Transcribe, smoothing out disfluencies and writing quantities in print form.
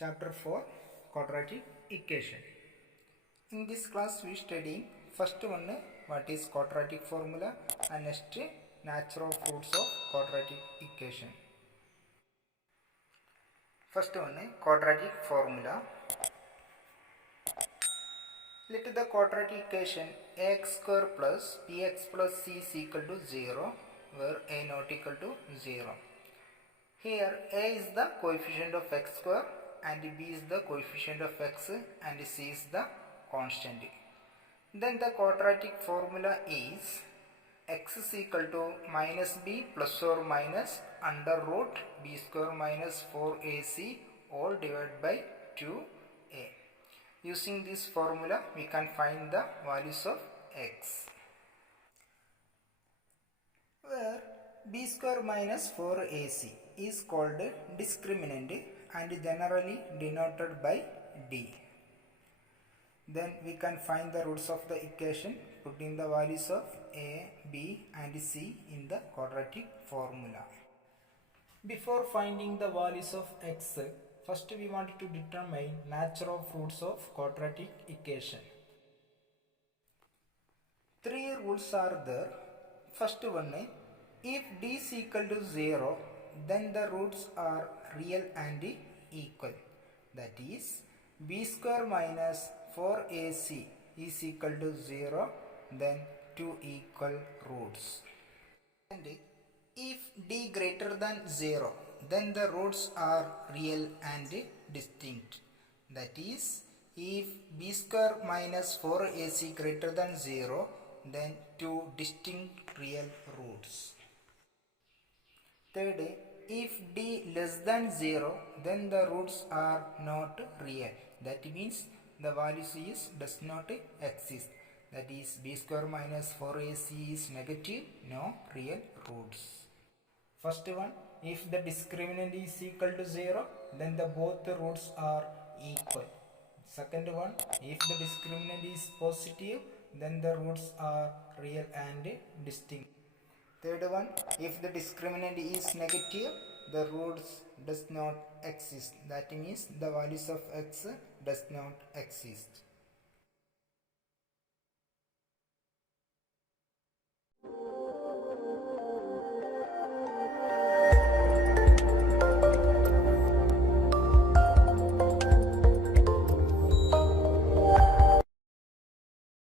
Chapter 4 Quadratic Equation. In this class we studying first one what is quadratic formula and next natural roots of quadratic equation. First one quadratic formula. Let the quadratic equation ax square plus bx plus c is equal to 0 where a not equal to 0. Here a is the coefficient of x square and b is the coefficient of x and c is the constant. Then the quadratic formula is x is equal to minus b plus or minus under root b square minus 4ac all divided by 2a. Using this formula we can find the values of x, where b square minus 4ac is called discriminant and generally denoted by d. Then we can find the roots of the equation putting the values of a, b and c in the quadratic formula. Before finding the values of x, first we want to determine natural roots of quadratic equation. Three rules are there. First one, if d is equal to 0, then the roots are real and equal. That is, b square minus 4ac is equal to 0, then two equal roots. And if d greater than 0, then the roots are real and distinct. That is, if b square minus 4ac greater than 0, then two distinct real roots. Third, if d less than 0, then the roots are not real. That means the values does not exist. That is, b square minus 4ac is negative, no real roots. First one, if the discriminant is equal to 0, then the both roots are equal. Second one, if the discriminant is positive, then the roots are real and distinct. Third one, if the discriminant is negative, the roots does not exist. That means the values of x does not exist.